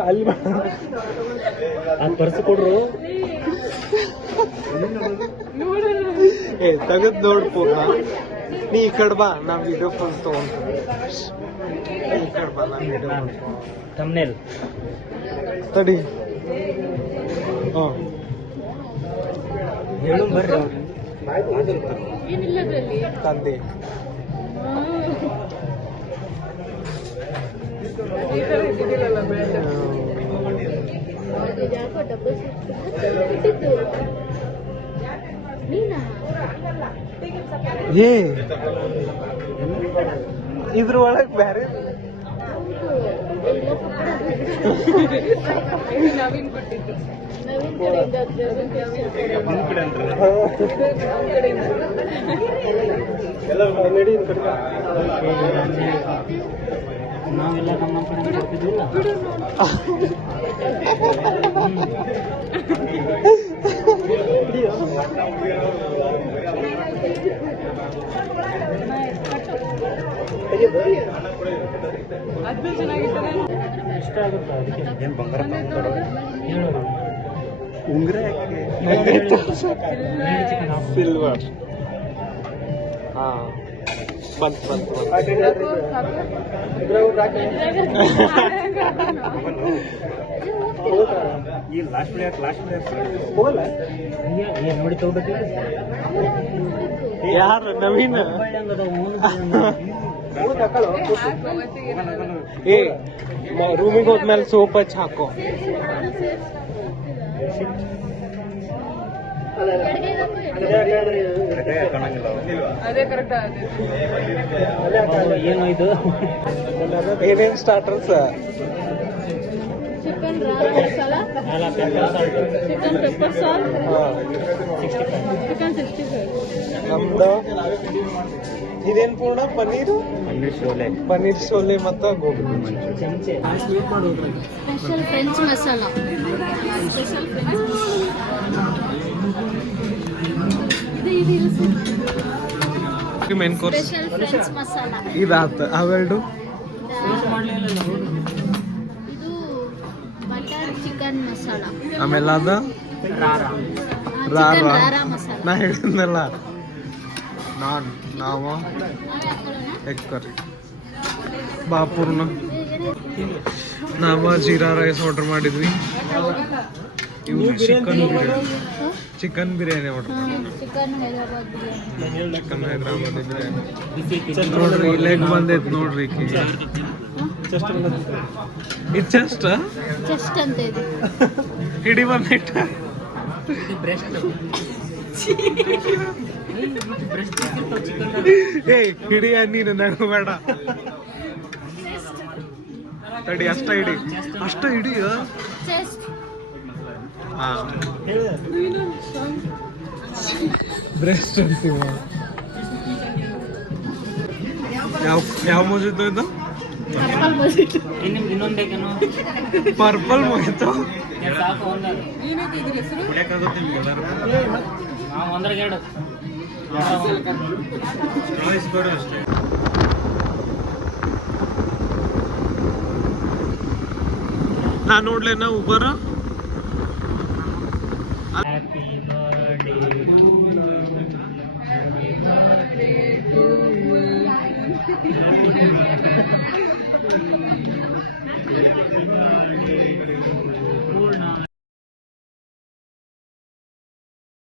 ಅಲ್ಲಿ ಪರ್ಸ್ ಕೊಡ್ರು ತೆಗದ್ ನೋಡ್ಪೂರ ನೀ ಈ ಕಡೆ ಬಾ ನಾ ವಿಡಿಯೋ ಫೋನ್ ತಗೊಂತೀನಿ ಈ ಕಡೆ ಬಾ ನಾ ವಿಡಿಯೋ ತಮ್ನೇಲ್ ತಡಿ ಹೇಳು ಬರ್ರಿ ತಂದೆ ಇದ್ರ ಒಳಗ್ ಬ್ಯಾರೆ ನವೀನ್ ಕೊಟ್ಟಿದ್ದು ನಾವೆಲ್ಲ ನಮ್ಮ ಕಡೆ ಕೊಡ್ತಿದ್ವಿಲ್ಲ ಅದ್ಭುತ ಚೆನ್ನಾಗಿರ್ತದೆ ಇಷ್ಟ ಆಗುತ್ತೆ ಅದಕ್ಕೆ ಏನು ಬಂಗಾರ ಹೇಳೋರು ಉಂಗ್ರ ಸಿಲ್ವರ್ ಹಾ ಬಂತು ಈ ಲಾಸ್ಟ್ ಏನು ನೋಡಿ ತಗೋಬೇಕು ಯಾರು ನವೀನ್ ರೂಮಿಗೆ ಹೋದ್ಮೇಲೆ ಸೋಪ್ ಹಚ್ಚಿ ಹಾಕೋ ಅದೇ ಕರೆಕ್ಟ್ ಏನು ಇದು ಏನೇನ್ starters chicken masala chicken pepper salt chicken 65 ನಮ್ದು ಇದೇನ್ ಪೂರ್ಣ ಪನ್ನೀರ್ ಶೋಲೆ ಮತ್ತು gobi special French masala main course special French masala ಇದಾತ ಅವೆರಡು ಇದು ಬಟರ್ ಚಿಕನ್ ಮಸಾಲ ಆಮೇಲೆ ಅದ ಚಿಕನ್ ರಾರಾ ಮಸಾಲ ನಾ ಹೇಳಿದ್ನಲ್ಲ ನಾವು ಎಗ್ ಕರಿ ಬಾಪೂರ್ನ ನಾವು ಜೀರಾ ರೈಸ್ ಆರ್ಡರ್ ಮಾಡಿದ್ವಿ ಇವು ಚಿಕನ್ ಬಿರಿಯಾನಿ ಆರ್ಡರ್ ಮಾಡಿದ್ವಿ ಚಿಕನ್ ಹೈದರಾಬಾದ್ ಬಿರಿಯಾನಿ ಚಿಕನ್ ಹೈದರಾಬಾದಿ ಬಿರಿಯಾನಿ ನೋಡ್ರಿ ಲೆಗ್ ಬಂದೈತೆ ನೋಡ್ರಿ ಇದು ಜಸ್ಟ್ ಅಂತ ಇದೆ ಹಿಡಿ ಬಂದೈತ ಏ ಹಿಡಿ ನೀನು ನಂಗೆ ಬೇಡ ತಡಿ ಅಷ್ಟ ಹಿಡಿ ಚೆಸ್ಟ್ ಹಾ ಬ್ರೆಸ್ಟ್ ಅಂತೀವ ಯಾವ ಮುಗಿತು ಇದು ಇನ್ನೊಂದು ಬೇಕೇನು ಪರ್ಪಲ್ ಮುಗಿತು ಸಾಕು ಒಂದು ನಾವು ಒಂದ್ರಾಗ ಎರಡು ನಾ ನೋಡ್ಲೇನ ಉಬರ ಹ್ಯಾಪಿ ಬರ್ಡೇ